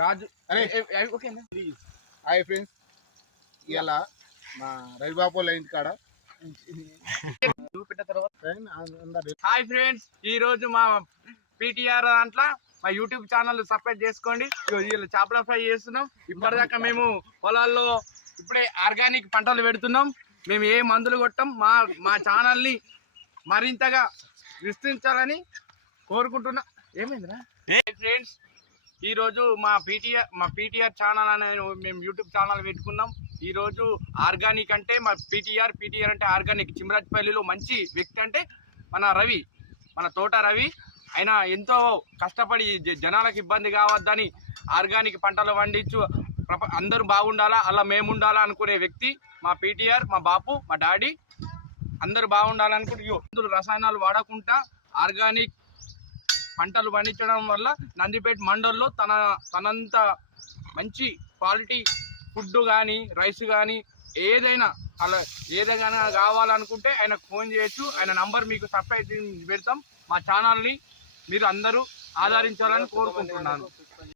రాజు అరే ఓకేనా. Hi friends, ఇలా మా రవిబాబు ఇంటి కాడ చూపెట్టిన తర్వాత హాయ్ ఫ్రెండ్స్, ఈ రోజు మా పీటీఆర్ దాంట్లో మా యూట్యూబ్ ఛానల్ సబ్స్క్రైబ్ చేసుకోండి. చేపల ఫ్రై చేస్తున్నాం. ఇప్పటిదాకా మేము పొలాల్లో ఇప్పుడే ఆర్గానిక్ పంటలు పెడుతున్నాం. మేము ఏ మందులు కొట్టాం. మా ఛానల్ని మరింతగా విస్తరించాలని కోరుకుంటున్నా. ఏమైందిరా ఫ్రెండ్స్, ఈరోజు మా పీటీఆర్ ఛానల్ అనే మేము యూట్యూబ్ ఛానల్ పెట్టుకున్నాం. ఈరోజు ఆర్గానిక్ అంటే మా పీటీఆర్ అంటే ఆర్గానిక్. చిమరాజ్పల్లిలో మంచి వ్యక్తి అంటే మన రవి, మన తోట రవి. ఆయన ఎంతో కష్టపడి జనాలకు ఇబ్బంది కావద్దని ఆర్గానిక్ పంటలు పండించు అందరూ బాగుండాలా, అలా మేము ఉండాలా అనుకునే వ్యక్తి మా పీటీఆర్. మా బాపు, మా డాడీ అందరూ బాగుండాలనుకుంటూ మందులు రసాయనాలు వాడకుండా ఆర్గానిక్ పంటలు పండించడం వల్ల నందిపేట మండల్లో తనంత మంచి క్వాలిటీ ఫుడ్ కానీ రైస్ కానీ ఏదైనా అలా ఏదైనా కావాలనుకుంటే ఆయనకు ఫోన్ చేయొచ్చు. ఆయన నంబర్ మీకు సబ్స్క్రైబ్ పెడతాం. మా ఛానల్ని మీరు అందరూ ఆదరించాలని కోరుకుంటున్నాను.